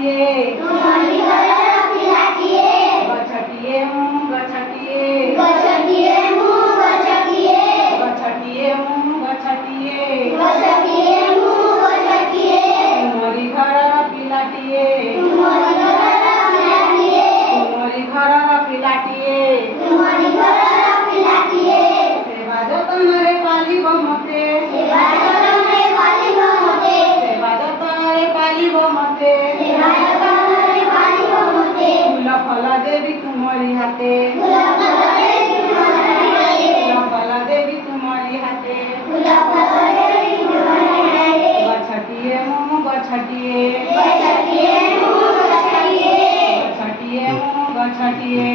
तुम्हारी घरर पिलाटिए गछटिए मुँह गछटिए गछटिए मुँह गछटिए गछटिए मुँह गछटिए गछटिए मुँह गछटिए तुम्हारी घरर पिलाटिए तुम्हारी घरर पिलाटिए तुम्हारी घरर पिलाटिए तुम्हारी घरर पिलाटिए सेवा जतन रे पालिब मते सेवा जतन रे पालिब मते सेवा जतन रे पालिब मते सेवा जतन रे पालिब मते फूल फल देवी तुम्हारी हाथे फूल फल देवी तुम्हारी हाथे फूल फल देवी तुम्हारी हाथे फूल फल देवी तुम्हारी हाथे गछटिए मुँह गछटिए गछटिए मुँह गछटिए गछटिए मुँह गछटिए